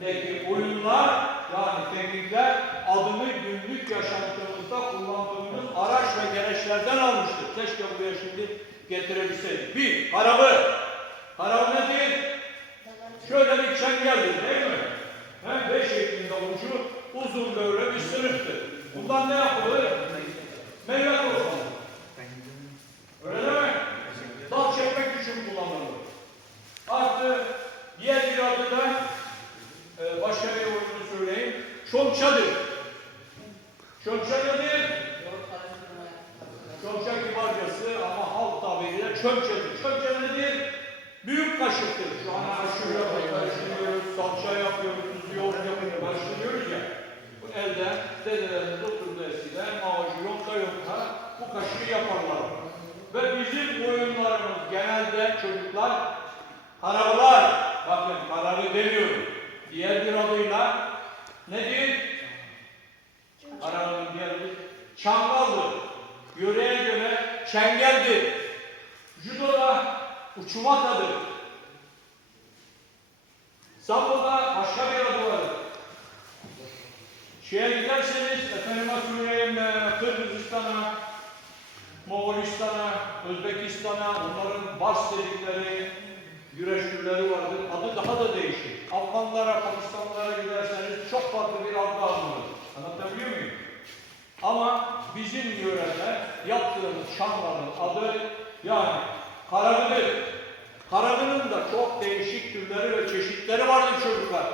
deki oyunlar yani teknikler adını günlük yaşantımızda kullandığımız araç ve gereçlerden almıştır. Keşke buraya şimdi getirebilseydik. Bir, harabı. Harabı nedir? Şöyle bir çengeldir değil mi? Hem beş şeklinde ucu uzun böyle bir sınıftır. Bundan ne yapılır? Meyve toplanır. Öyle değil mi? Dal çekmek için kullanılır. Artı adı da e, başka bir oyunu söyleyeyim. Çonçadır. Çonça nedir? Çonça kibarcası ama halk tabiriyle çömçedir. Çömçe nedir? Büyük kaşıktır. Şu an aşırıya karıştırıyoruz, salça yapıyoruz, yoğurt yapıyoruz, karıştırıyoruz ya. Bu elde dedelerimiz oturdu eskiden, ağacı yonka yonka bu kaşığı yaparlar. Ve bizim oyunlarımız genelde çocuklar karabalar, bakın kararı demiyorum. Diğer bir adıyla nedir? Kararın diğer adı çangaldır. Yöreye göre çengeldir. Judoda uçumatadır. Sambo'da başka bir adı var. Şeye giderseniz, efendime söyleyeyim, Kırgızistan'a, Moğolistan'a, Özbekistan'a, onların bas dedikleri güreş türleri vardır. Adı daha da değişir. Afganlara, Pakistanlılara giderseniz çok farklı bir adı alınır. Anlatabiliyor muyum? Ama bizim yörede yaptığımız şanların adı yani karagıdır. Karagının da çok değişik türleri ve çeşitleri vardır çocuklar.